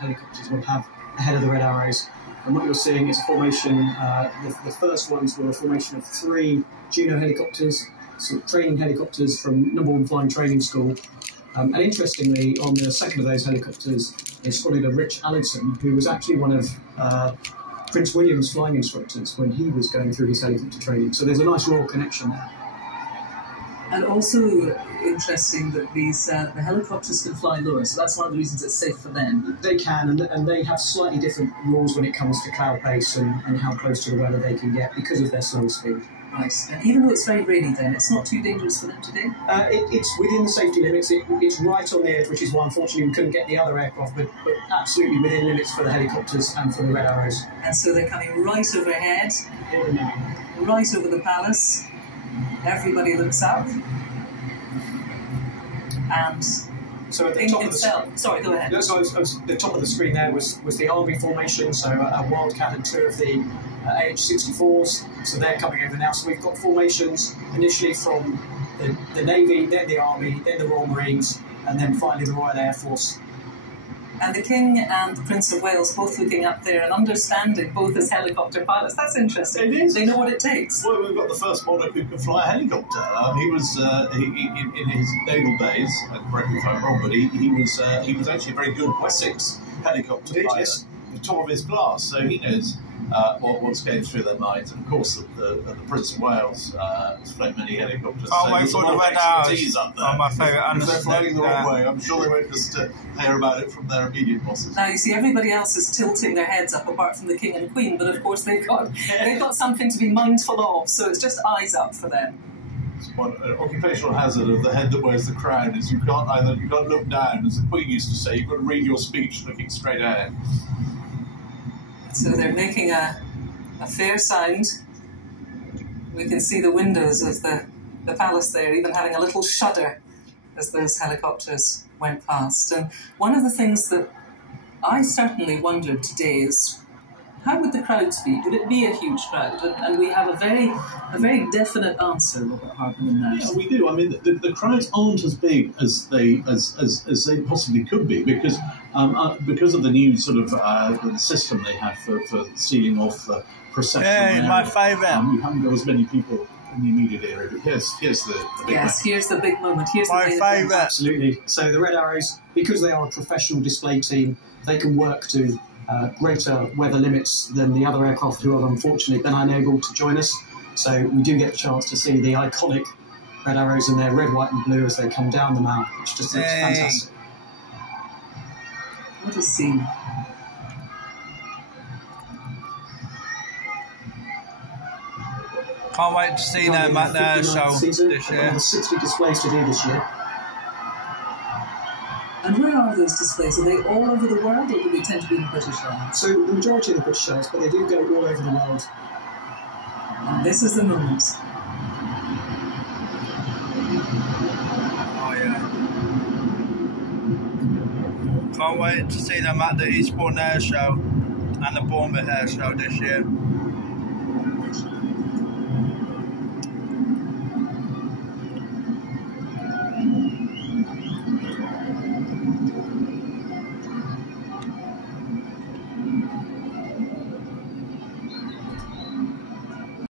helicopters will have ahead of the Red Arrows. And what you're seeing is a formation, the first ones were a formation of 3 Juno helicopters, so training helicopters from #1 Flying Training School. And interestingly, on the second of those helicopters is followed a Rich Allan, who was actually one of Prince William's flying instructors when he was going through his helicopter training. So there's a nice royal connection there. And also interesting that these the helicopters can fly lower, so that's one of the reasons it's safe for them. They can, and they have slightly different rules when it comes to cloud pace and how close to the weather they can get because of their slow speed. Right, and even though it's very rainy then, it's not too dangerous for them to do? It's within the safety limits. It's right on the edge, which is why unfortunately we couldn't get the other aircraft, but absolutely within limits for the helicopters and for the Red Arrows. And so they're coming right overhead, right over the palace. Everybody looks up. And so at the top of the sorry, go ahead. No, so the top of the screen there was the Army formation, so a Wildcat and 2 of the AH-64s, so they're coming over now. So we've got formations initially from the Navy, then the Army, then the Royal Marines, and then finally the Royal Air Force. And the King and the Prince of Wales both looking up there and understanding both as helicopter pilots. That's interesting. It is. They know what it takes. Well, we've got the first monarch who can fly a helicopter. He was in his naval days. Correct me if I'm wrong, but he was actually a very good Wessex helicopter pilot, yes. The top of his class. So he knows what's going through their minds. And of course, the Prince of Wales has flown many helicopters. Oh, wait for the Red Arrows. Up there. Oh, my favourite. If they're flying the wrong way, I'm sure they won't just hear about it from their immediate bosses. Now you see, everybody else is tilting their heads up, apart from the King and Queen. But of course, they've got something to be mindful of. So it's just eyes up for them. One occupational hazard of the head that wears the crown is you can't look down, as the Queen used to say. You've got to read your speech looking straight ahead. So they're making a fair sound. We can see the windows of the palace there, even having a little shudder as those helicopters went past. And one of the things that I certainly wondered today is, how would the crowds be? Would it be a huge crowd? And we have a very definite answer, Robert Hartman, in that. Yeah, we do. I mean, the crowds aren't as big as they possibly could be because of the new sort of system they have for sealing off the procession. Yeah, my favourite. You haven't got as many people in the immediate area, but here's the big yes, here's the big moment. Here's my favourite. Absolutely. So the Red Arrows, because they are a professional display team, they can work to greater weather limits than the other aircraft who have unfortunately been unable to join us. So we do get a chance to see the iconic Red Arrows in their red, white and blue as they come down the mount, which just looks fantastic. What a scene. Can't wait to see them at their show this year. Over 60 displays to do this year. And where are those displays? Are they all over the world, or do they tend to be in the British Isles? So the majority of the British Isles, but they do go all over the world. And this is the moment. Oh yeah. Can't wait to see them at the Eastbourne Air Show and the Bournemouth Air Show this year.